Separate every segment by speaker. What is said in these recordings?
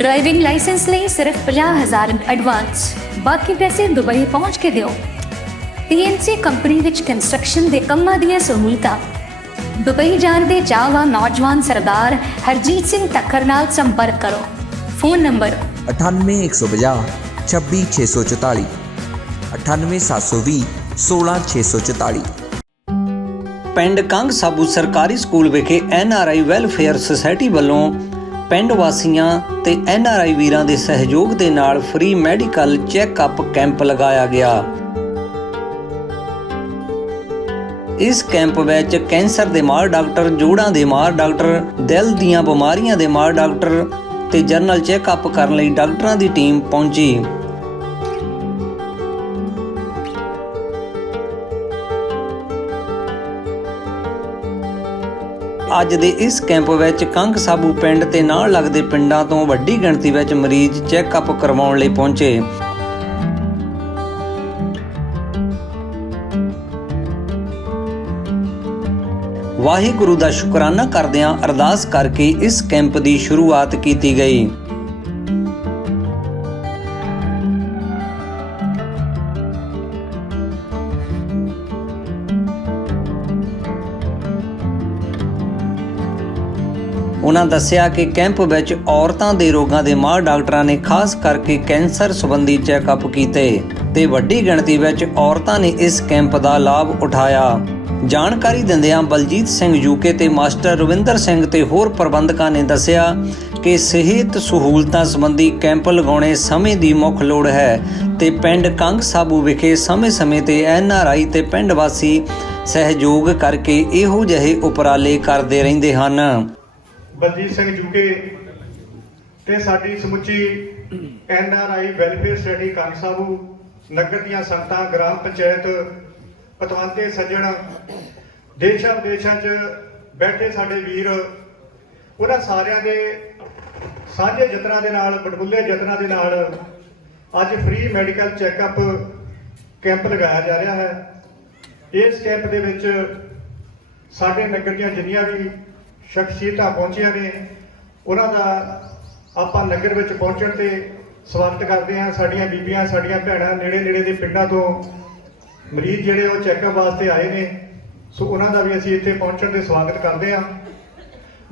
Speaker 1: Driving licence ਲਈ ਸਿਰਫ 50000 advance ਬਾਕੀ ਪੈਸੇ ਦੁਬਈ ਪਹੁੰਚ ਕੇ ਦਿਓ। TNC ਕੰਪਨੀ ਵਿੱਚ ਕੰਸਟਰਕਸ਼ਨ ਦੇ ਕੰਮਾਂ ਦੀਆਂ ਸਹੂਲਤਾਂ ਦੁਬਈ ਜਾਣ ਦੇ ਚਾਹਵਾਨ ਨੌਜਵਾਨ ਸਰਦਾਰ ਹਰਜੀਤ ਸਿੰਘ ਤੱਕਰ ਨਾਲ ਸੰਪਰਕ ਕਰੋ। ਫੋਨ ਨੰਬਰ
Speaker 2: 98150 26644 98720 16644
Speaker 3: ਪਿੰਡ ਕੰਗ ਸਾਬੂ ਸਰਕਾਰੀ ਸਕੂਲ ਵਿਖੇ N R I welfare society ਵੱਲੋਂ ਪਿੰਡ ਵਾਸੀਆਂ ਤੇ ਐਨ ਆਰ ਆਈ ਵੀਰਾਂ ਦੇ ਸਹਿਯੋਗ ਦੇ ਨਾਲ ਫ੍ਰੀ ਮੈਡੀਕਲ ਚੈੱਕਅਪ ਕੈਂਪ ਲਗਾਇਆ ਗਿਆ। ਇਸ ਕੈਂਪ ਵਿੱਚ ਕੈਂਸਰ ਦੇ ਮਾਹਰ ਡਾਕਟਰ, ਜੋੜਾਂ ਦੇ ਮਾਰ ਡਾਕਟਰ, ਦਿਲ ਦੀਆਂ ਬਿਮਾਰੀਆਂ ਦੇ ਮਾਹਰ ਡਾਕਟਰ ਤੇ ਜਨਰਲ ਚੈੱਕਅਪ ਕਰਨ ਲਈ ਡਾਕਟਰਾਂ ਦੀ ਟੀਮ ਪਹੁੰਚੀ। ਅੱਜ ਦੇ ਇਸ ਕੈਂਪ ਵਿੱਚ ਕੰਗ ਸਾਬੂ ਪਿੰਡ ਤੇ ਨਾਲ ਲੱਗਦੇ ਪਿੰਡਾਂ ਤੋਂ ਵੱਡੀ ਗਿਣਤੀ ਵਿੱਚ ਮਰੀਜ਼ ਚੈੱਕਅਪ ਕਰਵਾਉਣ ਲਈ ਪਹੁੰਚੇ। ਵਾਹਿਗੁਰੂ ਦਾ ਸ਼ੁਕਰਾਨਾ ਕਰਦਿਆਂ ਅਰਦਾਸ ਕਰਕੇ ਇਸ ਕੈਂਪ ਦੀ ਸ਼ੁਰੂਆਤ ਕੀਤੀ ਗਈ। ਉਹਨਾਂ ਦੱਸਿਆ ਕਿ ਕੈਂਪ ਵਿੱਚ ਔਰਤਾਂ ਦੇ ਰੋਗਾਂ ਦੇ ਮਾਹਰ ਡਾਕਟਰਾਂ ਨੇ ਖਾਸ ਕਰਕੇ ਕੈਂਸਰ ਸੰਬੰਧੀ ਚੈੱਕਅਪ ਕੀਤੇ ਤੇ ਵੱਡੀ ਗਿਣਤੀ ਵਿੱਚ ਔਰਤਾਂ ਨੇ ਇਸ ਕੈਂਪ ਦਾ ਲਾਭ ਉਠਾਇਆ। ਜਾਣਕਾਰੀ ਦਿੰਦਿਆਂ ਬਲਜੀਤ ਸਿੰਘ ਯੂਕੇ ਤੇ ਮਾਸਟਰ ਰਵਿੰਦਰ ਸਿੰਘ ਤੇ ਹੋਰ ਪ੍ਰਬੰਧਕਾਂ ਨੇ ਦੱਸਿਆ ਕਿ ਸਿਹਤ ਸਹੂਲਤਾਂ ਸੰਬੰਧੀ ਕੈਂਪ ਲਗਾਉਣੇ ਸਮੇਂ ਦੀ ਮੁੱਖ ਲੋੜ ਹੈ ਤੇ ਪਿੰਡ ਕੰਗ ਸਾਬੂ ਵਿਖੇ ਸਮੇਂ-ਸਮੇਂ ਤੇ ਐਨ ਆਰ ਆਈ ਤੇ ਪਿੰਡ ਵਾਸੀ ਸਹਿਯੋਗ ਕਰਕੇ ਇਹੋ ਜਿਹੇ ਉਪਰਾਲੇ ਕਰਦੇ ਰਹਿੰਦੇ ਹਨ।
Speaker 4: ਬਲਜੀਤ ਸਿੰਘ ਜੂਕੇ ਤੇ ਸਾਡੀ ਸਮੁੱਚੀ ਐਨ ਆਰ ਆਈ ਵੈਲਫੇਅਰ ਸਟੱਡੀ ਕਾਂਗਸਾਬੂ ਨਗਰ ਦੀਆਂ ਸੰਗਤਾਂ, ਗ੍ਰਾਮ ਪੰਚਾਇਤ, ਪਤਵੰਤੇ, ਸੱਜਣ, ਦੇਸ਼ਾਂ ਵਿਦੇਸ਼ਾਂ 'ਚ ਬੈਠੇ ਸਾਡੇ ਵੀਰ, ਉਹਨਾਂ ਸਾਰਿਆਂ ਦੇ ਸਾਂਝੇ ਯਤਨਾਂ ਦੇ ਨਾਲ ਬਟਬੁੱਲੇ ਯਤਨਾਂ ਦੇ ਨਾਲ ਅੱਜ ਫ੍ਰੀ ਮੈਡੀਕਲ ਚੈੱਕਅਪ ਕੈਂਪ ਲਗਾਇਆ ਜਾ ਰਿਹਾ ਹੈ। ਇਸ ਕੈਂਪ ਦੇ ਵਿੱਚ ਸਾਡੇ ਨਗਰ ਦੀਆਂ ਜਿੰਨੀਆਂ ਵੀ ਸ਼ਖਸੀਅਤਾਂ ਪਹੁੰਚੀਆਂ ਨੇ। ਉਹਨਾਂ ਦਾ ਆਪਾਂ ਨਗਰ ਵਿੱਚ ਪਹੁੰਚਣ ਤੇ ਸਵਾਗਤ ਕਰਦੇ ਹਾਂ। ਸਾਡੀਆਂ ਬੀਬੀਆਂ, ਸਾਡੀਆਂ ਭੈਣਾਂ ਨੇੜੇ ਨੇੜੇ ਦੇ ਪਿੰਡਾਂ ਤੋਂ ਮਰੀਜ਼ ਜਿਹੜੇ ਉਹ ਚੈੱਕਅਪ ਵਾਸਤੇ ਆਏ ਨੇ। ਸੋ ਉਹਨਾਂ ਦਾ ਵੀ ਅਸੀਂ ਇੱਥੇ ਪਹੁੰਚਣ ਤੇ ਸਵਾਗਤ ਕਰਦੇ ਹਾਂ।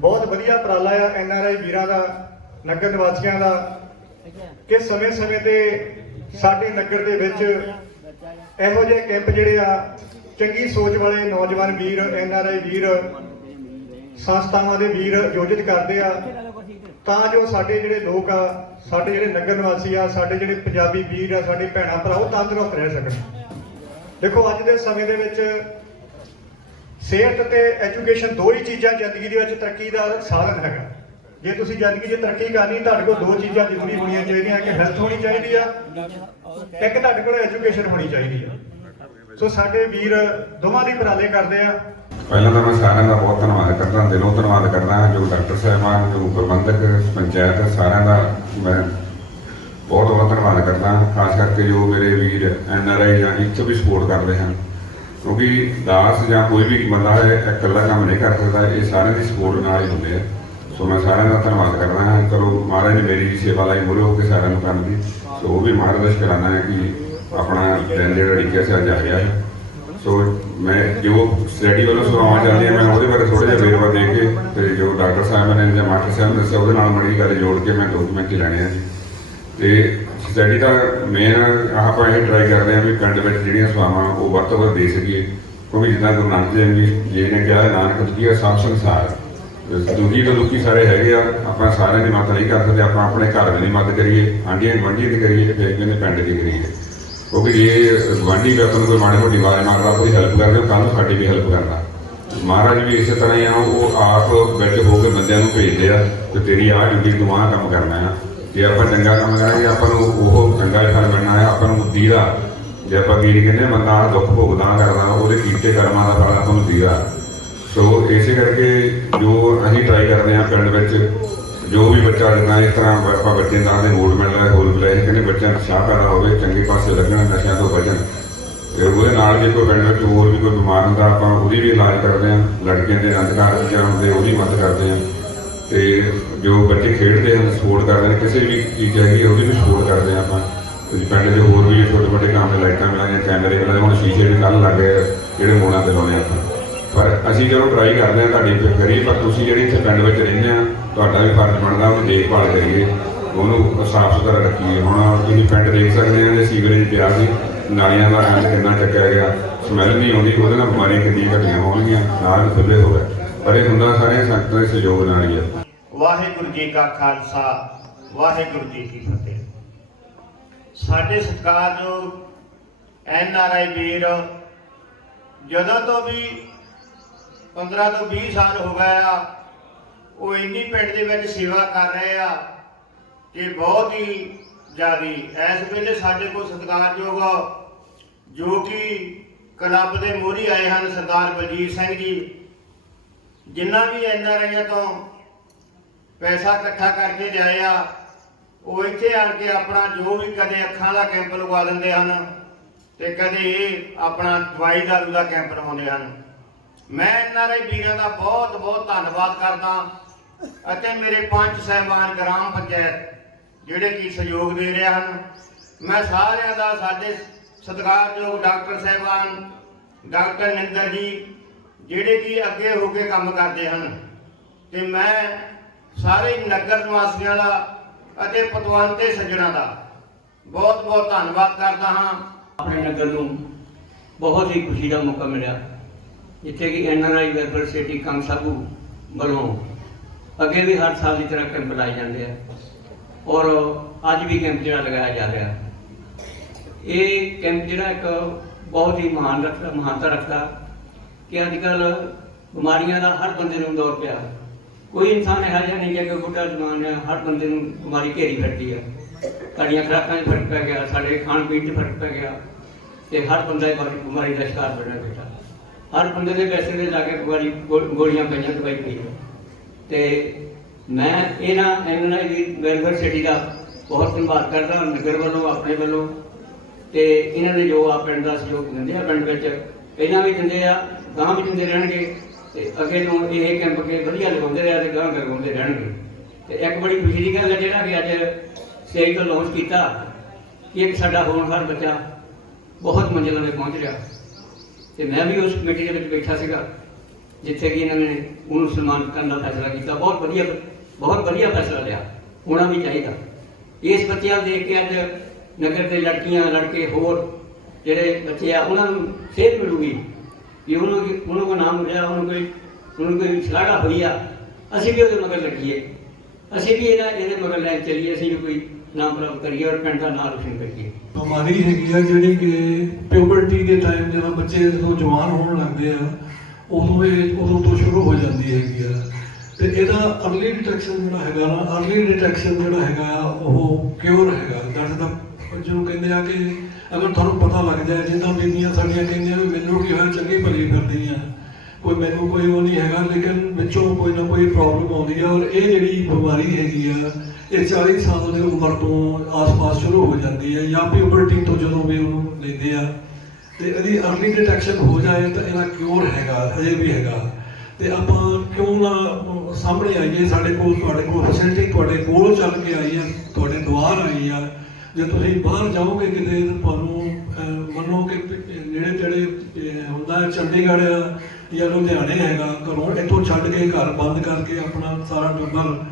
Speaker 4: ਬਹੁਤ ਵਧੀਆ ਉਪਰਾਲਾ ਆ ਐਨ ਆਰ ਆਈ ਵੀਰਾਂ ਦਾ, ਨਗਰ ਨਿਵਾਸੀਆਂ ਦਾ। ਕਿ ਸਮੇਂ-ਸਮੇਂ ਤੇ ਸਾਡੇ ਨਗਰ ਦੇ ਵਿੱਚ ਇਹੋ ਜਿਹੇ ਕੈਂਪ ਜਿਹੜੇ ਆ, ਚੰਗੀ ਸੋਚ ਵਾਲੇ ਨੌਜਵਾਨ ਵੀਰ, ਐਨ ਆਰ ਆਈ ਵੀਰ ਸੰਸਥਾਵਾਂ ਦੇ ਵੀਰ ਆਯੋਜਿਤ ਕਰਦੇ ਆ। ਤਾਂ ਜੋ ਸਾਡੇ ਜਿਹੜੇ ਲੋਕ ਆ, ਸਾਡੇ ਜਿਹੜੇ ਨਗਰ ਨਿਵਾਸੀ ਆ, ਸਾਡੇ ਜਿਹੜੇ ਪੰਜਾਬੀ ਵੀਰ ਆ, ਸਾਡੇ ਭੈਣਾਂ ਭਰਾ ਉਹ ਤੰਦਰੁਸਤ ਰਹਿ ਸਕਣ। ਦੇਖੋ, ਅੱਜ ਦੇ ਸਮੇਂ ਦੇ ਵਿੱਚ ਸਿਹਤ ਤੇ ਐਜੂਕੇਸ਼ਨ ਦੋ ਹੀ ਚੀਜ਼ਾਂ ਜ਼ਿੰਦਗੀ ਦੇ ਵਿੱਚ ਤਰੱਕੀ ਦਾ ਸਾਧਨ ਹੈਗਾ। ਜੇ ਤੁਸੀਂ ਜ਼ਿੰਦਗੀ 'ਚ ਤਰੱਕੀ ਕਰਨੀ, ਤੁਹਾਡੇ ਕੋਲ ਦੋ ਚੀਜ਼ਾਂ ਜ਼ਰੂਰੀ ਹੋਣੀਆਂ ਚਾਹੀਦੀਆਂ ਕਿ ਹੈਲਥ ਹੋਣੀ ਚਾਹੀਦੀ ਆ ਇੱਕ ਤੁਹਾਡੇ ਕੋਲ ਐਜੂਕੇਸ਼ਨ ਹੋਣੀ ਚਾਹੀਦੀ ਆ। ਸੋ ਸਾਡੇ ਵੀਰ ਦੋਵਾਂ ਦੀ ਉਪਰਾਲੇ ਕਰਦੇ ਆ।
Speaker 5: ਪਹਿਲਾਂ ਤਾਂ ਮੈਂ ਸਾਰਿਆਂ ਦਾ ਬਹੁਤ ਧੰਨਵਾਦ ਕਰਦਾ, ਦਿਲੋਂ ਧੰਨਵਾਦ ਕਰਦਾ ਹਾਂ ਜੋ ਡਾਕਟਰ ਸਾਹਿਬਾਨ, ਜੋ ਪ੍ਰਬੰਧਕ, ਪੰਚਾਇਤ, ਸਾਰਿਆਂ ਦਾ ਮੈਂ ਬਹੁਤ ਬਹੁਤ ਧੰਨਵਾਦ ਕਰਦਾ ਹਾਂ ਖਾਸ ਕਰਕੇ ਜੋ ਮੇਰੇ ਵੀਰ ਐਨ ਆਰ ਆਈ ਜਾਂ ਇੱਥੇ ਵੀ ਸਪੋਰਟ ਕਰਦੇ ਹਨ। ਕਿਉਂਕਿ ਦਾਸ ਜਾਂ ਕੋਈ ਵੀ ਬੰਦਾ ਹੈ ਇਹ ਇਕੱਲਾ ਕੰਮ ਨਹੀਂ ਕਰ ਸਕਦਾ, ਇਹ ਸਾਰਿਆਂ ਦੀ ਸਪੋਰਟ ਨਾਲ ਹੀ ਹੁੰਦੇ ਆ। ਸੋ ਮੈਂ ਸਾਰਿਆਂ ਦਾ ਧੰਨਵਾਦ ਕਰਦਾ ਹਾਂ। ਚਲੋ ਮਹਾਰਾਜ ਨੇ ਮੇਰੀ ਸੇਵਾ ਲਈ ਮੁਰੇ ਹੋ ਕੇ ਸਾਰਿਆਂ ਨੂੰ ਕਰਨ ਦੀ ਸੋ ਉਹ ਵੀ ਮਹਾਰਾਜ ਦਾ ਸ਼ੁਕਰਾਨਾ ਹੈ ਕਿ ਆਪਣਾ ਦਿਨ ਜਿਹੜਾ ਲਿਖਿਆ ਸੀ, ਅੱਜ ਆ ਗਿਆ ਹੈ। ਸੋ ਮੈਂ ਜੋ ਸਟੱਡੀ ਵੱਲੋਂ ਸੇਵਾਵਾਂ ਚੱਲਦੀਆਂ ਮੈਂ ਉਹਦੇ ਬਾਰੇ ਥੋੜਾ ਜਿਹਾ ਵੇਰਵਾ ਦੇ ਕੇ ਤੇ ਜੋ ਡਾਕਟਰ ਸਾਹਿਬ ਨੇ ਜਾਂ ਮਾਸਟਰ ਸਾਹਿਬ ਨੇ ਦੱਸਿਆ ਉਹਦੇ ਨਾਲ ਮੜੀ ਗੱਲ ਜੋੜ ਕੇ ਮੈਂ ਡਾਕੂਮੈਂਟ ਲੈਣੇ ਆ। ਜੀ ਤੇ ਸਟੱਡੀ ਦਾ ਮੇਨ ਆਪਾਂ ਇਹ ਟਰਾਈ ਕਰਦੇ ਆ ਵੀ ਪਿੰਡ ਵਿੱਚ ਜਿਹੜੀਆਂ ਸੇਵਾਵਾਂ ਉਹ ਵੱਧ ਤੋਂ ਵੱਧ ਦੇ ਸਕੀਏ। ਕਿਉਂਕਿ ਜਿੱਦਾਂ ਗੁਰੂ ਨਾਨਕ ਦੇਵ ਜੀ ਜੀ ਨੇ ਕਿਹਾ ਹੈ, ਨਾਨਕ ਦੁਖੀਆ ਸਭ ਸੰਸਾਰ। ਦੁਖੀ ਤਾਂ ਦੁਖੀ ਸਾਰੇ ਹੈਗੇ ਆ ਆਪਾਂ ਸਾਰਿਆਂ ਦੀ ਮਦਦ ਨਹੀਂ ਕਰ ਸਕਦੇ ਆਪਾਂ ਆਪਣੇ ਘਰ ਦੀ ਮਦਦ ਕਰੀਏ ਆਂਢੀਆਂ ਗੁਆਂਢੀਆਂ ਦੀ ਕਰੀਏ ਤੇ ਫਿਰ ਕਹਿੰਦੇ ਪਿੰਡ ਦੀ ਕਰੀਏ। ਕਿਉਂਕਿ ਜੇ ਗੁਆਂਢੀ ਵੀ ਆਪਾਂ ਨੂੰ ਕੋਈ ਮਾੜੀ ਮੋਟੀ ਆਵਾਜ਼ ਮਾਰਦਾ ਆਪਣੀ ਹੈਲਪ ਕਰਦੇ ਕੱਲ ਨੂੰ ਸਾਡੀ ਵੀ ਹੈਲਪ ਕਰਦਾ। ਮਹਾਰਾਜ ਵੀ ਇਸੇ ਤਰ੍ਹਾਂ ਹੀ ਆ ਉਹ ਆਪ ਵਿੱਚ ਹੋ ਕੇ ਬੰਦਿਆਂ ਨੂੰ ਭੇਜਦੇ ਆ ਕਿ ਤੇਰੀ ਆਹ ਡਿਊਟੀ ਤੂੰ ਆਹ ਕੰਮ ਕਰਨਾ ਆ। ਜੇ ਆਪਾਂ ਚੰਗਾ ਕੰਮ ਕਰਾਂਗੇ ਆਪਾਂ ਨੂੰ ਉਹ ਚੰਗਾ ਫਲ ਮਿਲਣਾ ਹੈ ਆਪਾਂ ਨੂੰ ਦੀਦਾ ਜੇ ਆਪਾਂ ਕੀ ਕਹਿੰਦੇ ਹਾਂ, ਬੰਦਾ ਦੁੱਖ ਭੋਗਦਾ ਕਰਦਾ ਉਹਦੇ ਕੀਤੇ ਕਰਮਾਂ ਦਾ ਫਲ ਆਪਾਂ ਨੂੰ ਦੀਦਾ ਸੋ ਇਸੇ ਕਰਕੇ ਜੋ ਅਸੀਂ ਟਰਾਈ ਕਰਦੇ ਹਾਂ ਪਿੰਡ ਵਿੱਚ ਜੋ ਵੀ ਬੱਚਾ ਜਿੰਨਾ ਇਸ ਤਰ੍ਹਾਂ ਆਪਾਂ ਬੱਚੇ ਦਾ ਦੇ ਗੋਲਡ ਮੈਡਲ ਗੋਲਡ ਪਲੇਅਰ ਕਹਿੰਦੇ ਬੱਚਿਆਂ ਨੂੰ ਸ਼ਾਹ ਪੈਦਾ ਹੋਵੇ ਚੰਗੇ ਪਾਸੇ ਲੱਗਣ ਨਸ਼ਿਆਂ ਤੋਂ ਬਚਣ। ਤੇ ਉਹਦੇ ਨਾਲ ਜੇ ਕੋਈ ਪਿੰਡ ਵਿੱਚ ਹੋਰ ਵੀ ਕੋਈ ਬਿਮਾਰ ਹੁੰਦਾ ਆਪਾਂ ਉਹਦੀ ਵੀ ਇਲਾਜ ਕਰਦੇ ਹਾਂ। ਲੜਕੀਆਂ ਦੇ ਅੰਧਕਾਰ ਬੱਚਿਆਂ ਦੇ ਉਹਦੀ ਮਦਦ ਕਰਦੇ ਹਾਂ। ਤੇ ਜੋ ਬੱਚੇ ਖੇਡਦੇ ਹਨ ਸਪੋਰਟ ਕਰਦੇ ਨੇ ਕਿਸੇ ਵੀ ਚੀਜ਼ ਹੈਗੀ ਹੈ, ਉਹਦੀ ਵੀ ਸਪੋਰਟ ਕਰਦੇ ਹਾਂ ਆਪਾਂ। ਤੇ ਪਿੰਡ ਦੇ ਹੋਰ ਵੀ ਛੋਟੇ ਮੋਟੇ ਕੰਮ ਦੇ ਲਾਈਟਾਂ ਮਿਲਾਈਆਂ ਕੈਮਰੇ ਮਿਲਾਏ ਹੁਣ ਸ਼ੀਸ਼ੇ ਵੀ ਕੱਲ ਲੱਗੇ ਆ, ਜਿਹੜੇ ਮੋੜਾਂ ਤੇ ਲਾਉਣੇ ਆਪਾਂ। ਪਰ ਅਸੀਂ ਜਦੋਂ ਟਰਾਈ ਕਰਦੇ ਹਾਂ ਤੁਹਾਡੀ ਫਿਰ ਕਰੀਏ, ਪਰ ਤੁਸੀਂ ਜਿਹੜੇ ਇੱਥੇ ਪਿੰਡ ਵਿੱਚ ਰਹਿੰਦੇ ਆ, ਤੁਹਾਡਾ ਵੀ ਫਰਜ਼ ਬਣਦਾ ਉਹਦੀ ਦੇਖਭਾਲ ਕਰੀਏ। ਉਹਨੂੰ ਸਾਫ਼ ਸੁਥਰਾ ਰੱਖੀਏ। ਹੁਣ ਤੁਸੀਂ ਪਿੰਡ ਦੇਖ ਸਕਦੇ ਆ ਜੇ ਸੀਵਰੇਜ ਪਿਆ ਸੀ, ਨਾਲੀਆਂ ਦਾ ਐਂ ਕਿੰਨਾ ਚੱਕਿਆ ਗਿਆ। ਸਮੈਲ ਨਹੀਂ ਆਉਂਦੀ, ਉਹਦੇ ਨਾਲ ਬਿਮਾਰੀਆਂ ਕਿੰਨੀਆਂ ਘਟੀਆਂ ਹੋਣਗੀਆਂ, ਨਾਲ ਖੁੱਲੇ ਹੋਵੇ ਪਰ ਇਹ ਹੁੰਦਾ ਸਾਰੇ ਸੰਗਤਾਂ ਦੇ ਸਹਿਯੋਗ ਨਾਲ ਹੀ ਆ।
Speaker 6: ਵਾਹਿਗੁਰੂ ਜੀ ਕਾ ਖਾਲਸਾ, ਵਾਹਿਗੁਰੂ ਜੀ ਕੀ ਫਤਿਹ। ਸਾਡੇ ਸਤਿਕਾਰਯੋਗ ਐਨ ਆਰ ਆਈ ਵੀਰ, ਜਦੋਂ ਤੋਂ ਵੀ 15 ਤੋਂ 20 ਸਾਲ ਹੋ ਗਏ ਆ। ਉਹ ਇੰਨੀ ਪਿੰਡ ਦੇ ਵਿੱਚ ਸੇਵਾ ਕਰ ਰਹੇ ਆ ਕਿ ਬਹੁਤ ਹੀ ਜ਼ਿਆਦੀ। ਇਸ ਵੇਲੇ ਸਾਡੇ ਕੋਲ ਸਤਿਕਾਰਯੋਗ ਜੋ ਕਿ ਕਲੱਬ ਦੇ ਮੋਹਰੀ ਆਏ ਹਨ, ਸਰਦਾਰ ਬਲਜੀਤ ਸਿੰਘ ਜੀ, ਜਿਨ੍ਹਾਂ ਵੀ ਐਨ ਆਰ ਆਈਆਂ ਤੋਂ ਪੈਸਾ ਇਕੱਠਾ ਕਰਕੇ ਲਿਆਏ ਆ, ਉਹ ਇੱਥੇ ਆਣ ਕੇ ਆਪਣਾ ਜੋ ਵੀ ਕਦੇ ਅੱਖਾਂ ਦਾ ਕੈਂਪ ਲਗਵਾ ਦਿੰਦੇ ਹਨ ਤੇ ਕਦੇ ਇਹ ਆਪਣਾ ਦਵਾਈ ਦਾਰੂ ਦਾ ਕੈਂਪ ਲਗਾਉਂਦੇ ਹਨ। ਮੈਂ ਇਹਨਾਂ ਦੇ ਵੀਰਾਂ ਦਾ ਬਹੁਤ ਬਹੁਤ ਧੰਨਵਾਦ ਕਰਦਾ ਅਤੇ ਮੇਰੇ ਪੰਜ ਸਹਿਬਾਨ ਗ੍ਰਾਮ ਪੰਚਾਇਤ ਜਿਹੜੇ ਕਿ ਸਹਿਯੋਗ ਦੇ ਰਹੇ ਹਨ, ਮੈਂ ਸਾਰਿਆਂ ਦਾ ਸਾਡੇ ਸਤਿਕਾਰਯੋਗ ਡਾਕਟਰ ਸਹਿਬਾਨ, ਡਾਕਟਰ ਨਿੰਦਰ ਜੀ, ਜਿਹੜੇ ਕਿ ਅੱਗੇ ਹੋ ਕੇ ਕੰਮ ਕਰਦੇ ਹਨ ਤੇ ਮੈਂ ਸਾਰੇ ਨਗਰ ਨਿਵਾਸੀਆਂ ਦਾ ਅਤੇ ਪਤਵੰਤੇ ਸੱਜਣਾ ਦਾ ਬਹੁਤ ਬਹੁਤ ਧੰਨਵਾਦ ਕਰਦਾ ਹਾਂ।
Speaker 7: ਆਪਣੇ ਨਗਰ ਨੂੰ ਬਹੁਤ ਹੀ ਖੁਸ਼ੀ ਦਾ ਮੌਕਾ ਮਿਲਿਆ। ਜਿੱਥੇ ਕਿ ਐਨਆਰਆਈ ਵੈਲਫੇਅਰ ਸਿਟੀ ਕੰਗਸਾਬੂ ਵੱਲੋਂ ਅੱਗੇ ਵੀ ਹਰ ਸਾਲ ਦੀ ਤਰ੍ਹਾਂ ਕੈਂਪ ਲਾਏ ਜਾਂਦੇ ਆ ਔਰ ਅੱਜ ਵੀ ਕੈਂਪ ਜਿਹੜਾ ਲਗਾਇਆ ਜਾ ਰਿਹਾ। ਇਹ ਕੈਂਪ ਜਿਹੜਾ ਇੱਕ ਬਹੁਤ ਹੀ ਮਹਾਨ ਰੱਖਦਾ ਮਹਾਨਤਾ ਰੱਖਦਾ ਕਿ ਅੱਜ ਕੱਲ ਬਿਮਾਰੀਆਂ ਦਾ ਹਰ ਬੰਦੇ ਨੂੰ ਦੌਰ ਪਿਆ। ਕੋਈ ਇਨਸਾਨ ਇਹੋ ਜਿਹਾ ਨਹੀਂ ਕਿ ਬੁੱਢਾ ਜਵਾਨ ਹੈ ਹਰ ਬੰਦੇ ਨੂੰ ਬਿਮਾਰੀ ਘੇਰੀ ਫਿਰਦੀ ਹੈ ਸਾਡੀਆਂ ਖੁਰਾਕਾਂ 'ਚ ਫ਼ਰਕ ਪੈ ਗਿਆ, ਸਾਡੇ ਖਾਣ ਪੀਣ 'ਚ ਫ਼ਰਕ ਪੈ ਗਿਆ ਤੇ ਹਰ ਬੰਦਾ ਇਹ ਬਿਮਾਰੀ- ਦਾ ਸ਼ਿਕਾਰ ਬਣਿਆ ਬੈਠਾ। ਹਰ ਬੰਦੇ ਦੇ ਪੈਸੇ ਦੇ ਜਾ ਕੇ ਬਿਮਾਰੀ ਗੋ- ਗੋਲੀਆਂ ਪਈਆਂ ਦਵਾਈ ਪਈ ਹੈ। ਤੇ ਮੈਂ ਇਹਨਾਂ ਐਨਆਈ ਦੀ ਵੈਲਫੇਅਰ ਸਿਟੀ ਦਾ ਬਹੁਤ ਧੰਨਵਾਦ ਕਰਦਾ, ਨਗਰ ਵੱਲੋਂ, ਆਪਣੇ ਵੱਲੋਂ। ਤੇ ਇਹਨਾਂ ਨੇ ਜੋ ਆ ਪਿੰਡ ਦਾ ਸਹਿਯੋਗ ਦਿੰਦੇ ਆ, ਪਿੰਡ ਵਿੱਚ ਪਹਿਲਾਂ ਵੀ ਦਿੰਦੇ ਆ ਗਾਂ ਵੀ ਦਿੰਦੇ ਰਹਿਣਗੇ। ਤੇ ਅੱਗੇ ਤੋਂ ਇਹ ਕੈਂਪ ਕੇ ਵਧੀਆ ਲਗਾਉਂਦੇ ਰਿਹਾ ਤੇ ਗਾਂ ਲਗਾਉਂਦੇ ਰਹਿਣਗੇ। ਤੇ ਇੱਕ ਬੜੀ ਖੁਸ਼ੀ ਦੀ ਗੱਲ ਹੈ ਜਿਹੜਾ ਕਿ ਅੱਜ ਸਟੇਜ ਤੋਂ ਲਾਂਚ ਕੀਤਾ, ਕਿ ਇੱਕ ਸਾਡਾ ਹੋਣਹਾਰ ਬੱਚਾ ਬਹੁਤ ਮੰਜ਼ਿਲਾਂ ਤੇ ਪਹੁੰਚ ਰਿਹਾ। ਤੇ ਮੈਂ ਵੀ ਉਸ ਕਮੇਟੀ ਦੇ ਵਿੱਚ ਬੈਠਾ ਸੀਗਾ, ਜਿੱਥੇ ਕਿ ਇਹਨਾਂ ਨੇ ਉਹਨੂੰ ਸਨਮਾਨਿਤ ਕਰਨ ਦਾ ਫੈਸਲਾ ਕੀਤਾ। ਬਹੁਤ ਵਧੀਆ ਬਹੁਤ ਵਧੀਆ ਫੈਸਲਾ ਲਿਆ। ਹੋਣਾ ਵੀ ਚਾਹੀਦਾ। ਇਸ ਬੱਚਿਆਂ ਨੂੰ ਦੇਖ ਕੇ ਅੱਜ ਨਗਰ ਦੇ ਲੜਕੀਆਂ, ਲੜਕੇ ਹੋਰ ਜਿਹੜੇ ਬੱਚੇ ਆ, ਉਹਨਾਂ ਨੂੰ ਸੇਧ ਮਿਲੂਗੀ ਕਿ ਉਹਨੂੰ ਉਹਨੂੰ ਕੋ ਨਾਮ ਮਿਲਿਆ, ਉਹਨੂੰ ਕੋਈ ਉਹਨੂੰ ਕੋਈ ਸ਼ਲਾਘਾ ਹੋਈ ਆ। ਅਸੀਂ ਵੀ ਉਹਦੇ ਮਗਰ ਲੱਗੀਏ ਅਸੀਂ ਵੀ ਇਹਨਾਂ ਇਹਦੇ ਮਗਰ ਲੈ ਚੱਲੀਏ। ਅਸੀਂ ਵੀ ਕੋਈ ਨਾਮ ਪ੍ਰਾਪਤ ਕਰੀਏ ਔਰ ਪਿੰਡ ਦਾ ਨਾਮ ਰੋਸ਼ਨ ਕਰੀਏ।
Speaker 8: ਬਿਮਾਰੀ ਹੈਗੀ ਆ ਜਿਹੜੀ ਕਿ ਪਿਊਬਰਟੀ ਦੇ ਟਾਈਮ ਜਦੋਂ ਬੱਚੇ ਜਦੋਂ ਜਵਾਨ ਹੋਣ ਲੱਗਦੇ ਆ, ਉਦੋਂ ਇਹ ਉਦੋਂ ਤੋਂ ਸ਼ੁਰੂ ਹੋ ਜਾਂਦੀ ਹੈਗੀ ਆ। ਤੇ ਇਹਦਾ ਅਰਲੀ ਡਿਟੈਕਸ਼ਨ ਜਿਹੜਾ ਹੈਗਾ ਨਾ ਅਰਲੀ ਡਿਟੈਕਸ਼ਨ ਜਿਹੜਾ ਹੈਗਾ ਉਹ ਕਿਉਰ ਹੈਗਾ। ਦਰਦ ਦਾ ਜਿਹਨੂੰ ਕਹਿੰਦੇ ਆ ਕਿ ਅਗਰ ਤੁਹਾਨੂੰ ਪਤਾ ਲੱਗ ਜਾਏ, ਜਿੱਦਾਂ ਬੀਬੀਆਂ ਸਾਡੀਆਂ ਕਹਿੰਦੀਆਂ ਵੀ ਮੈਨੂੰ ਕੀ ਹੋਇਆ, ਚੰਗੀ ਭਲੀ ਕਰਦੀ ਆ। ਕੋਈ ਮੈਨੂੰ ਕੋਈ ਉਹ ਨਹੀਂ ਹੈਗਾ, ਲੇਕਿਨ ਵਿੱਚੋਂ ਕੋਈ ਨਾ ਕੋਈ ਪ੍ਰੋਬਲਮ ਆਉਂਦੀ ਆ ਔਰ ਇਹ ਜਿਹੜੀ ਬਿਮਾਰੀ ਹੈਗੀ ਆ ਇਹ 40 ਸਾਲ ਦੀ ਉਮਰ ਤੋਂ ਆਸ-ਪਾਸ ਸ਼ੁਰੂ ਹੋ ਜਾਂਦੀ ਹੈ ਜਾਂ ਪਿਊਬਰਟੀ ਤੋਂ ਜਦੋਂ ਵੀ ਉਹਨੂੰ ਲੈਂਦੇ ਆ। ਤੇ ਇਹਦੀ ਅਰਲੀ ਡਿਟੈਕਸ਼ਨ ਹੋ ਜਾਏ ਤਾਂ ਇਹਦਾ ਕਿਉਰ ਹੈਗਾ ਅਜੇ ਵੀ ਹੈਗਾ। ਤੇ ਆਪਾਂ ਕਿਉਂ ਨਾ ਸਾਹਮਣੇ ਆਈਏ, ਸਾਡੇ ਕੋਲ, ਤੁਹਾਡੇ ਕੋਲ ਫੈਸਿਲਿਟੀ ਤੁਹਾਡੇ ਕੋਲ ਚੱਲ ਕੇ ਆਈ ਆ ਤੁਹਾਡੇ ਦੁਆਰ ਆਈ ਆ। ਜੇ ਤੁਸੀਂ ਬਾਹਰ ਜਾਓਗੇ ਕਿਤੇ ਤੁਹਾਨੂੰ ਮੰਨੋ ਕਿ ਪ- ਜਿਹੜੇ ਜਿਹੜੇ ਹੁੰਦਾ ਚੰਡੀਗੜ੍ਹ ਆ ਜਾਂ ਲੁਧਿਆਣੇ ਹੈਗਾ, ਘਰੋਂ ਇੱਥੋਂ ਛੱਡ ਕੇ ਘਰ ਬੰਦ ਕਰਕੇ ਆਪਣਾ ਸਾਰਾ ਟੱਬਰ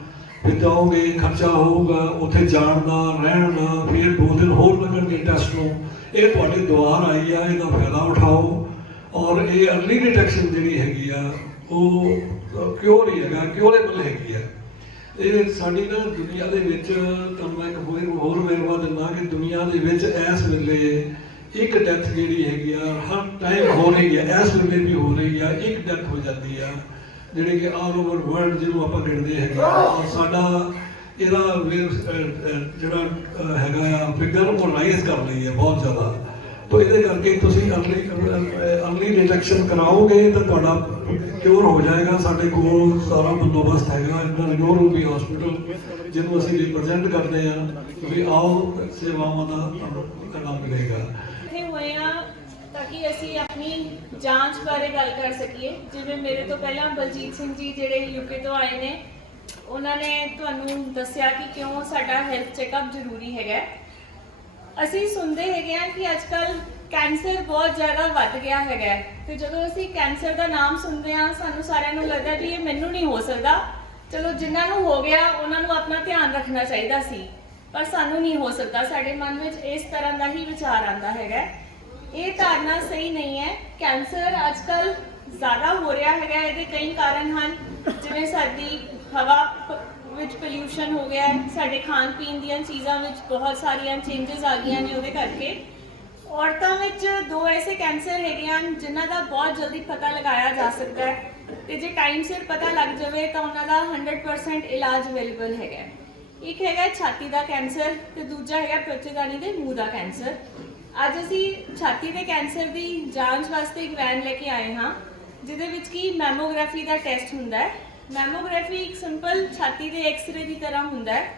Speaker 8: ਫਿਰ ਜਾਓਗੇ ਖਰਚਾ ਹੋਊਗਾ, ਉੱਥੇ ਜਾਣ ਦਾ, ਰਹਿਣ ਦਾ, ਫਿਰ ਦੋ ਦਿਨ ਹੋਰ ਲੱਗਣਗੇ ਟੈਸਟ ਨੂੰ। ਇਹ ਤੁਹਾਡੀ ਦੁਆਰ ਆਈ ਆ, ਇਹਦਾ ਫਾਇਦਾ ਉਠਾਓ। ਔਰ ਇਹ ਅਰਲੀ ਡਿਟੈਕਸ਼ਨ ਜਿਹੜੀ ਹੈਗੀ ਆ, ਉਹ ਕਿਉਂ ਹੀ ਹੈਗਾ ਕਿਉਰੇਬਲ ਹੈਗੀ ਆ। ਇਹ ਸਾਡੀ ਨਾ ਦੁਨੀਆ ਦੇ ਵਿੱਚ ਤੁਹਾਨੂੰ ਮੈਂ ਇੱਕ ਹੋਰ ਹੋਰ ਵੇਰਵਾ ਦਿੰਦਾ ਕਿ ਦੁਨੀਆ ਦੇ ਵਿੱਚ ਇਸ ਵੇਲੇ ਇੱਕ ਡੈਥ ਜਿਹੜੀ ਹੈਗੀ ਆ, ਹਰ ਟਾਈਮ ਹੋ ਰਹੀ ਹੈ ਇਸ ਵੇਲੇ ਵੀ ਹੋ ਰਹੀ ਆ, ਇੱਕ ਡੈਥ ਹੋ ਜਾਂਦੀ ਆ। ਜਿਹੜੇ ਕਿ ਆਲ ਓਵਰ ਵਰਲਡ ਜਿਹਨੂੰ ਆਪਾਂ ਗਿਣਦੇ ਹੈਗੇ ਔਰ ਸਾਡਾ ਇਹਦਾ ਵੇ- ਜਿਹੜਾ ਹੈਗਾ ਆ ਫਿਗਰ ਉਹ ਰਾਈਜ਼ ਕਰ ਰਹੀ ਹੈ ਬਹੁਤ ਜ਼ਿਆਦਾ। ਤੋ ਇਹਦੇ ਕਰਕੇ ਤੁਸੀਂ ਅਰਲੀ ਅਰਲੀ ਡਿਟੈਕਸ਼ਨ ਕਰਾਓਗੇ ਤਾਂ ਤੁਹਾਡਾ ਕਿਉਰ ਹੋ ਜਾਏਗਾ। ਸਾਡੇ ਕੋਲ ਸਾਰਾ ਬੰਦੋਬਸਤ ਹੈਗਾ। ਇਹਨਾਂ ਨਿਊਰੋ ਰੂਬੀ ਹਸਪੀਟਲ ਜਿਹਨੂੰ ਅਸੀਂ ਰਿਪਰੈਜ਼ੈਂਟ ਕਰਦੇ ਆ ਵੀ ਆਓ ਸੇਵਾਵਾਂ ਦਾ ਤੁਹਾਨੂੰ ਮਿਲੇਗਾ।
Speaker 9: ਇੱਥੇ ਆ ਤਾਂ ਕਿ ਅਸੀਂ ਆਪਣੀ ਜਾਂਚ ਬਾਰੇ ਗੱਲ ਕਰ ਸਕੀਏ। ਜਿਵੇਂ ਮੇਰੇ ਤੋਂ ਪਹਿਲਾਂ ਬਲਜੀਤ ਸਿੰਘ ਜੀ ਜਿਹੜੇ ਯੂਕੇ ਤੋਂ ਆਏ ਨੇ, ਉਹਨਾਂ ਨੇ ਤੁਹਾਨੂੰ ਦੱਸਿਆ ਕਿ ਕਿਉਂ ਸਾਡਾ ਹੈਲਥ ਚੈੱਕਅਪ ਜ਼ਰੂਰੀ ਹੈਗਾ। ਅਸੀਂ ਸੁਣਦੇ ਹੈਗੇ ਆ ਕਿ ਅੱਜਕੱਲ ਕੈਂਸਰ ਬਹੁਤ ਜ਼ਿਆਦਾ ਵੱਧ ਗਿਆ ਹੈਗਾ ਹੈ। ਤੇ ਜਦੋਂ ਅਸੀਂ ਕੈਂਸਰ ਦਾ ਨਾਮ ਸੁਣਦੇ ਆ ਸਾਨੂੰ ਸਾਰਿਆਂ ਨੂੰ ਲੱਗਦਾ ਵੀ ਇਹ ਮੈਨੂੰ ਨਹੀਂ ਹੋ ਸਕਦਾ। ਚਲੋ, ਜਿਨ੍ਹਾਂ ਨੂੰ ਹੋ ਗਿਆ, ਉਹਨਾਂ ਨੂੰ ਆਪਣਾ ਧਿਆਨ ਰੱਖਣਾ ਚਾਹੀਦਾ ਸੀ। ਪਰ ਸਾਨੂੰ ਨਹੀਂ ਹੋ ਸਕਦਾ। ਸਾਡੇ ਮਨ ਵਿੱਚ ਇਸ ਤਰ੍ਹਾਂ ਦਾ ਹੀ ਵਿਚਾਰ ਆਉਂਦਾ ਹੈਗਾ ਇਹ ਧਾਰਨਾ ਸਹੀ ਨਹੀਂ ਹੈ। ਕੈਂਸਰ ਅੱਜਕੱਲ ਜ਼ਿਆਦਾ ਹੋ ਰਿਹਾ ਹੈਗਾ, ਇਹਦੇ ਕਈ ਕਾਰਨ ਹਨ। ਜਿਵੇਂ ਸਾਡੀ ਹਵਾ ਪ- ਵਿੱਚ ਪੋਲਿਊਸ਼ਨ ਹੋ ਗਿਆ ਹੈ, ਸਾਡੇ ਖਾਣ ਪੀਣ ਦੀਆਂ ਚੀਜ਼ਾਂ ਵਿੱਚ ਬਹੁਤ ਸਾਰੀਆਂ ਚੇਂਜਸ ਆ ਗਈਆਂ ਨੇ ਉਹਦੇ ਕਰਕੇ। ਔਰਤਾਂ ਵਿੱਚ ਦੋ ਐਸੇ ਕੈਂਸਰ ਹੈਗੇ ਹਨ, ਜਿਨ੍ਹਾਂ ਦਾ ਬਹੁਤ ਜਲਦੀ ਪਤਾ ਲਗਾਇਆ ਜਾ ਸਕਦਾ ਹੈ। ਤੇ ਜੇ ਟਾਈਮ ਸਿਰ ਪਤਾ ਲੱਗ ਜਾਵੇ ਤਾਂ ਉਹਨਾਂ ਦਾ 100% ਇਲਾਜ ਅਵੇਲੇਬਲ ਹੈਗਾ ਇੱਕ ਹੈਗਾ ਛਾਤੀ ਦਾ ਕੈਂਸਰ ਤੇ ਦੂਜਾ ਹੈਗਾ ਪਿੱਛੇਦਾਨੀ ਦੇ ਮੂੰਹ ਦਾ ਕੈਂਸਰ। ਅੱਜ ਅਸੀਂ ਛਾਤੀ ਦੇ ਕੈਂਸਰ ਦੀ ਜਾਂਚ ਵਾਸਤੇ ਇੱਕ ਵੈਨ ਲੈ ਕੇ ਆਏ ਹਾਂ, ਜਿਹਦੇ ਵਿੱਚ ਕੀ ਮੈਮੋਗ੍ਰਾਫੀ ਦਾ ਟੈਸਟ ਹੁੰਦਾ ਹੈ। ਮੈਮੋਗ੍ਰਾਫੀ ਇੱਕ ਸਿੰਪਲ ਛਾਤੀ ਦੇ ਐਕਸ-ਰੇ ਦੀ ਤਰ੍ਹਾਂ ਹੁੰਦਾ ਹੈ।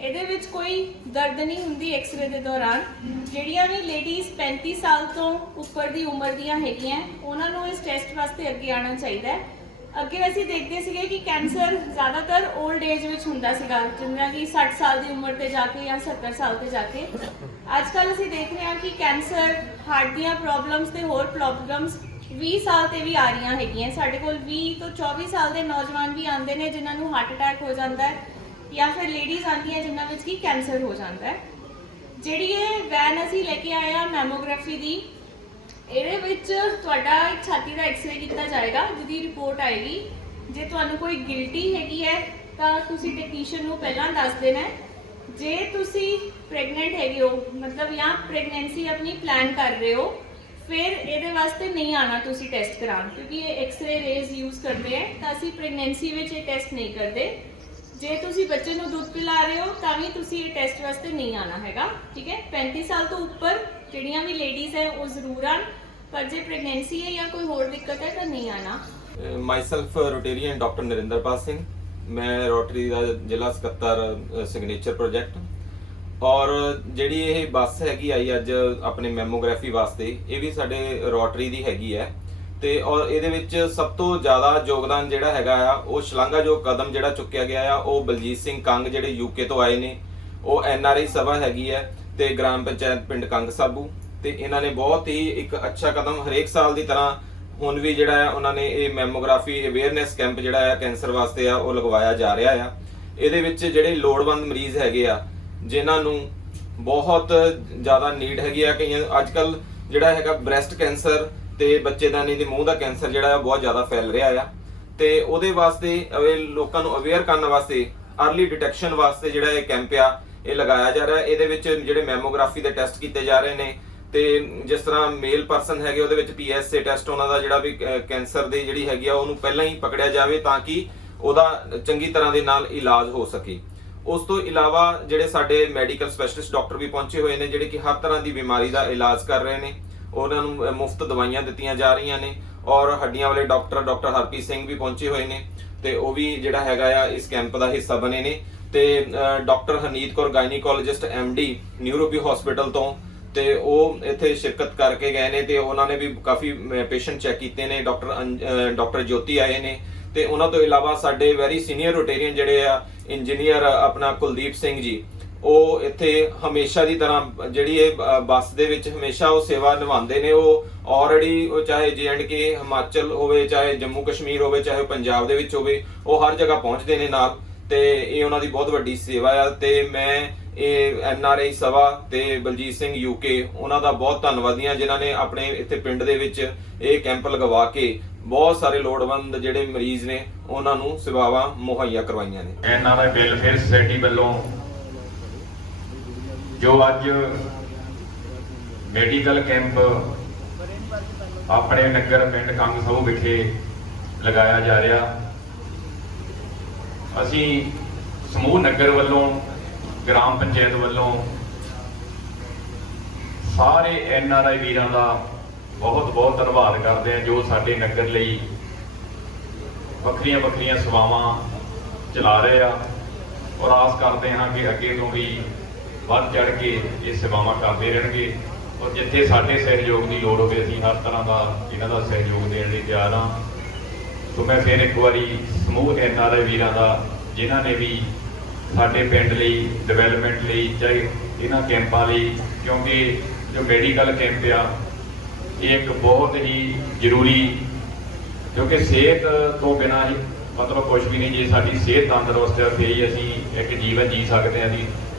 Speaker 9: ਇਹਦੇ ਵਿੱਚ ਕੋਈ ਦਰਦ ਨਹੀਂ ਹੁੰਦੀ ਐਕਸ-ਰੇ ਦੇ ਦੌਰਾਨ। ਜਿਹੜੀਆਂ ਵੀ ਲੇਡੀਜ਼ 35 ਸਾਲ ਤੋਂ ਉੱਪਰ ਦੀ ਉਮਰ ਦੀਆਂ ਹੈਗੀਆਂ, ਉਹਨਾਂ ਨੂੰ ਇਸ ਟੈਸਟ ਵਾਸਤੇ ਅੱਗੇ ਆਉਣਾ ਚਾਹੀਦਾ ਹੈ। ਅੱਗੇ ਅਸੀਂ ਦੇਖਦੇ ਸੀਗੇ ਕਿ ਕੈਂਸਰ ਜ਼ਿਆਦਾਤਰ 올ਡ ਏਜ ਵਿੱਚ ਹੁੰਦਾ ਸੀਗਾ ਜਿਵੇਂ ਕਿ 60 ਸਾਲ ਦੀ ਉਮਰ ਤੇ ਜਾ ਕੇ ਜਾਂ 70 ਸਾਲ ਤੇ ਜਾ ਕੇ। ਅੱਜ ਕੱਲ ਅਸੀਂ ਦੇਖ ਰਹੇ ਹਾਂ ਕਿ ਕੈਂਸਰ ਹਾਰਟ ਦੀਆਂ ਪ੍ਰੋਬਲਮਸ ਤੇ ਹੋਰ ਪ੍ਰੋਬਲਮਸ 20 ਸਾਲ ਤੇ ਵੀ ਆ ਰਹੀਆਂ ਹੈਗੀਆਂ। ਸਾਡੇ ਕੋਲ 20 ਤੋਂ 24 ਸਾਲ ਦੇ ਨੌਜਵਾਨ ਵੀ ਆਉਂਦੇ ਨੇ ਜਿਨ੍ਹਾਂ ਨੂੰ ਹਾਰਟ ਅਟੈਕ ਹੋ ਜਾਂਦਾ ਹੈ ਜਾਂ ਫਿਰ ਲੇਡੀਜ਼ ਆਉਂਦੀਆਂ ਜਿਨ੍ਹਾਂ ਵਿੱਚ ਕੀ ਕੈਂਸਰ ਹੋ ਜਾਂਦਾ ਹੈ। ਜਿਹੜੀ ਇਹ ਵੈਨ ਅਸੀਂ ਲੈ ਕੇ ਆਏ ਆ ਮੈਮੋਗ੍ਰਾਫੀ ਦੀ ਇਹਦੇ ਵਿੱਚ ਤੁਹਾਡਾ ਇੱਕ ਛਾਤੀ ਦਾ ਐਕਸ-ਰੇ ਕੀਤਾ ਜਾਏਗਾ, ਜਿਹਦੀ ਰਿਪੋਰਟ ਆਏਗੀ। ਜੇ ਤੁਹਾਨੂੰ ਕੋਈ ਗਿਲਟੀ ਹੈਗੀ ਹੈ, ਤਾਂ ਤੁਸੀਂ ਟੈਕਨੀਸ਼ੀਅਨ ਨੂੰ ਪਹਿਲਾਂ ਦੱਸ ਦੇਣਾ ਹੈ। ਜੇ ਤੁਸੀਂ ਪ੍ਰੈਗਨੈਂਟ ਹੈਗੇ ਹੋ, ਮਤਲਬ ਜਾਂ ਪ੍ਰੈਗਨੈਂਸੀ ਆਪਣੀ ਪਲਾਨ ਕਰ ਰਹੇ ਹੋ, ਫਿਰ ਇਹਦੇ ਵਾਸਤੇ ਨਹੀਂ ਆਣਾ ਤੁਸੀਂ ਟੈਸਟ ਕਰਾਉਣ, ਕਿਉਂਕਿ ਇਹ ਐਕਸ-ਰੇ ਰੇਜ਼ ਯੂਜ਼ ਕਰਦੇ ਹੈ, ਤਾਂ ਅਸੀਂ ਪ੍ਰੈਗਨੈਂਸੀ ਵਿੱਚ ਇਹ ਟੈਸਟ ਨਹੀਂ ਕਰਦੇ। ਜੇ ਤੁਸੀਂ ਬੱਚੇ ਨੂੰ ਦੁੱਧ ਪਿਲਾ ਰਹੇ ਹੋ, ਤਾਂ ਵੀ ਤੁਸੀਂ ਇਹ ਟੈਸਟ ਵਾਸਤੇ ਨਹੀਂ ਆਣਾ ਹੈਗਾ, ਠੀਕ ਹੈ? 35 ਸਾਲ ਤੋਂ ਉੱਪਰ ਜਿਹੜੀਆਂ ਵੀ ਲੇਡੀਜ਼ ਹੈ, ਉਹ ਜ਼ਰੂਰ ਆਣ ਪਰ ਜੇ ਪ੍ਰੈਗਨੈਂਸੀ ਹੈ ਜਾਂ ਕੋਈ ਹੋਰ ਦਿੱਕਤ ਹੈ, ਤਾਂ ਨਹੀਂ ਆਣਾ
Speaker 10: myself Rotarian doctor Narinderpal Singh. ਮੈਂ ਰੋਟਰੀ ਦਾ ਜ਼ਿਲ੍ਹਾ ਸਕੱਤਰ ਸਿਗਨੇਚਰ ਪ੍ਰੋਜੈਕਟ ਔਰ ਜਿਹੜੀ ਇਹ ਬੱਸ ਹੈਗੀ ਆਈ ਅੱਜ ਆਪਣੇ ਮੈਮੋਗ੍ਰਾਫੀ ਵਾਸਤੇ, ਇਹ ਵੀ ਸਾਡੇ ਰੋਟਰੀ ਦੀ ਹੈਗੀ ਹੈ। ਤੇ ਔਰ ਇਹਦੇ ਵਿੱਚ ਸਭ ਤੋਂ ਜ਼ਿਆਦਾ ਯੋਗਦਾਨ ਜਿਹੜਾ ਹੈਗਾ ਆ, ਉਹ ਸ਼ਲਾਘਾ ਕਦਮ ਜਿਹੜਾ ਚੁੱਕਿਆ ਗਿਆ ਆ, ਉਹ ਬਲਜੀਤ ਸਿੰਘ ਕੰਗ ਜਿਹੜੇ ਯੂਕੇ ਤੋਂ ਆਏ ਨੇ। ਉਹ ਐਨਆਰਆਈ ਸਭਾ ਹੈਗੀ ਹੈ ਤੇ ਗ੍ਰਾਮ ਪੰਚਾਇਤ ਪਿੰਡ ਕੰਗ ਸਾਬੂ। ਤੇ ਇਹਨਾਂ ਨੇ ਬਹੁਤ ਹੀ ਇੱਕ ਅੱਛਾ ਕਦਮ ਹਰੇਕ ਸਾਲ ਦੀ ਤਰ੍ਹਾਂ ਹੁਣ ਵੀ ਜਿਹੜਾ ਆ, ਉਹਨਾਂ ਨੇ ਇਹ ਮੈਮੋਗ੍ਰਾਫੀ ਅਵੇਅਰਨੈਸ ਕੈਂਪ ਜਿਹੜਾ ਆ, ਕੈਂਸਰ ਵਾਸਤੇ ਆ, ਉਹ ਲਗਵਾਇਆ ਜਾ ਰਿਹਾ ਆ। ਇਹਦੇ ਵਿੱਚ ਜਿਹੜੇ ਲੋੜਵੰਦ ਮਰੀਜ਼ ਹੈਗੇ ਆ, ਜਿਨ੍ਹਾਂ ਨੂੰ ਬਹੁਤ ਜ਼ਿਆਦਾ ਨੀਡ ਹੈਗੀ ਆ, ਕਈਆਂ ਅੱਜ ਕੱਲ ਜਿਹੜਾ ਹੈਗਾ ਬ੍ਰੈਸਟ ਕੈਂਸਰ ਤੇ ਬੱਚੇਦਾਨੀ ਦੇ ਮੂੰਹ ਦਾ ਕੈਂਸਰ ਜਿਹੜਾ ਆ ਬਹੁਤ ਜ਼ਿਆਦਾ ਫੈਲ ਰਿਹਾ ਆ। ਤੇ ਉਹਦੇ ਵਾਸਤੇ ਅਵੇ ਲੋਕਾਂ ਨੂੰ ਅਵੇਅਰ ਕਰਨ ਵਾਸਤੇ अर्ਲੀ ਡਿਟੈਕਸ਼ਨ ਵਾਸਤੇ ਜਿਹੜਾ ਇਹ ਕੈਂਪ ਆ, ਇਹ ਲਗਾਇਆ ਜਾ ਰਿਹਾ। ਇਹਦੇ ਵਿੱਚ ਜਿਹੜੇ ਮੈਮੋਗ੍ਰਾਫੀ ਦੇ ਟੈਸਟ ਕੀਤੇ ਜਾ ਰਹੇ ਨੇ ਤੇ ਜਿਸ ਤਰ੍ਹਾਂ ਮੇਲ ਪਰਸਨ ਹੈਗੇ, ਉਹਦੇ ਵਿੱਚ ਪੀਐਸਏ ਟੈਸਟ ਉਹਨਾਂ ਦਾ ਜਿਹੜਾ ਵੀ ਕੈਂਸਰ ਦੀ ਜਿਹੜੀ ਹੈਗੀ ਆ, ਉਹਨੂੰ ਪਹਿਲਾਂ ਹੀ ਪਕੜਿਆ ਜਾਵੇ ਤਾਂ ਕਿ ਉਹਦਾ ਚੰਗੀ ਤਰ੍ਹਾਂ ਦੇ ਨਾਲ ਇਲਾਜ ਹੋ ਸਕੇ। ਉਸ ਤੋਂ ਇਲਾਵਾ ਜਿਹੜੇ ਸਾਡੇ ਮੈਡੀਕਲ ਸਪੈਸ਼ਲਿਸਟ ਡਾਕਟਰ ਵੀ ਪਹੁੰਚੇ ਹੋਏ ਨੇ, ਜਿਹੜੇ ਕਿ ਹਰ ਤਰ੍ਹਾਂ ਦੀ ਬਿਮਾਰੀ ਦਾ ਇਲਾਜ ਕਰ ਰਹੇ ਨੇ। ਉਹਨਾਂ ਨੂੰ ਮੁਫਤ ਦਵਾਈਆਂ ਦਿੱਤੀਆਂ ਜਾ ਰਹੀਆਂ ਨੇ ਔਰ ਹੱਡੀਆਂ ਵਾਲੇ ਡਾਕਟਰ ਡਾਕਟਰ ਹਰਪ੍ਰੀਤ ਸਿੰਘ ਵੀ ਪਹੁੰਚੇ ਹੋਏ ਨੇ ਤੇ ਉਹ ਵੀ ਜਿਹੜਾ ਹੈਗਾ ਆ, ਇਸ ਕੈਂਪ ਦਾ ਹਿੱਸਾ ਬਣੇ ਨੇ ਤੇ doctor Haneet Kaur, gynaecologist MD ਨਿਊਰੋਬੀ hospital ਤੋਂ ਤੇ ਉਹ ਇੱਥੇ ਸ਼ਿਰਕਤ ਕਰਕੇ ਗਏ ਨੇ ਤੇ ਉਹਨਾਂ ਨੇ ਵੀ ਕਾਫੀ ਪੇਸ਼ੈਂਟ ਚੈੱਕ ਕੀਤੇ ਨੇ, ਡਾਕਟਰ ਡਾਕਟਰ ਜੋਤੀ ਆਏ ਨੇ ਤੇ ਉਹਨਾਂ ਤੋਂ ਇਲਾਵਾ ਸਾਡੇ ਵੈਰੀ ਸੀਨੀਅਰ ਰੋਟੇਰੀਅਨ ਜਿਹੜੇ ਆ ਇੰਜੀਨੀਅਰ ਆਪਣਾ ਕੁਲਦੀਪ ਸਿੰਘ ਜੀ ਉਹ ਇੱਥੇ ਹਮੇਸ਼ਾ ਦੀ ਤਰ੍ਹਾਂ, ਜਿਹੜੀ ਇਹ ਬੱਸ ਦੇ ਵਿੱਚ ਹਮੇਸ਼ਾ ਉਹ ਸੇਵਾ ਨਿਭਾਉਂਦੇ ਨੇ, ਉਹ ਆਲਰੇਡੀ ਉਹ ਚਾਹੇ ਕੇ ਹਿਮਾਚਲ ਹੋਵੇ, ਚਾਹੇ ਜੰਮੂ ਕਸ਼ਮੀਰ ਹੋਵੇ, ਚਾਹੇ ਪੰਜਾਬ ਦੇ ਵਿੱਚ ਹੋਵੇ, ਉਹ ਹਰ ਜਗ੍ਹਾ ਪਹੁੰਚਦੇ ਨੇ ਨਾਲ ਤੇ ਇਹ ਉਹਨਾਂ ਦੀ ਬਹੁਤ ਵੱਡੀ ਸੇਵਾ ਆ ਤੇ ਮੈਂ ਇਹ ਐਨ ਆਰ ਆਈ ਸਭਾ ਤੇ ਬਲਜੀਤ ਸਿੰਘ ਯੂਕੇ ਉਹਨਾਂ ਦਾ ਬਹੁਤ ਧੰਨਵਾਦੀ ਹਾਂ, ਜਿਨ੍ਹਾਂ ਨੇ ਆਪਣੇ ਇੱਥੇ ਪਿੰਡ ਦੇ ਵਿੱਚ ਇਹ ਕੈਂਪ ਲਗਵਾ ਕੇ ਬਹੁਤ ਸਾਰੇ ਲੋੜਵੰਦ ਜਿਹੜੇ ਮਰੀਜ਼ ਨੇ, ਉਹਨਾਂ ਨੂੰ ਸੇਵਾਵਾਂ ਮੁਹੱਈਆ ਕਰਵਾਈਆਂ ਨੇ।
Speaker 11: ਇਹਨਾਂ ਦਾ ਵੈਲਫੇਅਰ ਸੁਸਾਇਟੀ ਵੱਲੋਂ ਜੋ ਅੱਜ ਮੈਡੀਕਲ ਕੈਂਪ ਆਪਣੇ ਨਗਰ ਪਿੰਡ ਕੰਗ ਸਭੂ ਵਿਖੇ ਲਗਾਇਆ ਜਾ ਰਿਹਾ। ਅਸੀਂ ਸਮੂਹ ਨਗਰ ਵੱਲੋਂ, ਗ੍ਰਾਮ ਪੰਚਾਇਤ ਵੱਲੋਂ ਸਾਰੇ ਐਨ ਆਰ ਆਈ ਵੀਰਾਂ ਦਾ ਬਹੁਤ ਬਹੁਤ ਧੰਨਵਾਦ ਕਰਦੇ ਹਾਂ, ਜੋ ਸਾਡੇ ਨਗਰ ਲਈ ਵੱਖਰੀਆਂ ਵੱਖਰੀਆਂ ਸੇਵਾਵਾਂ ਚਲਾ ਰਹੇ ਆ। ਔਰ ਆਸ ਕਰਦੇ ਹਾਂ ਕਿ ਅੱਗੇ ਤੋਂ ਵੀ ਵੱਧ ਚੜ ਕੇ ਇਹ ਸੇਵਾਵਾਂ ਕਰਦੇ ਰਹਿਣਗੇ ਔਰ ਜਿੱਥੇ ਸਾਡੇ ਸਹਿਯੋਗ ਦੀ ਲੋੜ ਹੋਵੇ, ਅਸੀਂ ਹਰ ਤਰ੍ਹਾਂ ਦਾ ਇਹਨਾਂ ਦਾ ਸਹਿਯੋਗ ਦੇਣ ਲਈ ਤਿਆਰ ਹਾਂ। ਸੋ ਮੈਂ ਫਿਰ ਇੱਕ ਵਾਰੀ ਸਮੂਹ ਐਨ ਆਰ ਆਈ ਵੀਰਾਂ ਦਾ, ਜਿਨ੍ਹਾਂ ਨੇ ਵੀ ਸਾਡੇ ਪਿੰਡ ਲਈ ਡਿਵੈਲਪਮੈਂਟ ਲਈ ਚਾਹੇ ਇਹਨਾਂ ਕੈਂਪਾਂ ਲਈ, ਕਿਉਂਕਿ ਜੋ ਮੈਡੀਕਲ ਕੈਂਪ ਆ, ਇਹ ਇੱਕ ਬਹੁਤ ਹੀ ਜ਼ਰੂਰੀ, ਕਿਉਂਕਿ ਸਿਹਤ ਤੋਂ ਬਿਨਾਂ ਹੀ ਮਤਲਬ ਕੁਝ ਵੀ ਨਹੀਂ, ਜੇ ਸਾਡੀ ਸਿਹਤ ਤੰਦਰੁਸਤ ਹੈ ਫਿਰ ਹੀ ਅਸੀਂ ਇੱਕ ਜੀਵਨ ਜੀ ਸਕਦੇ ਹਾਂ, ਅਸੀਂ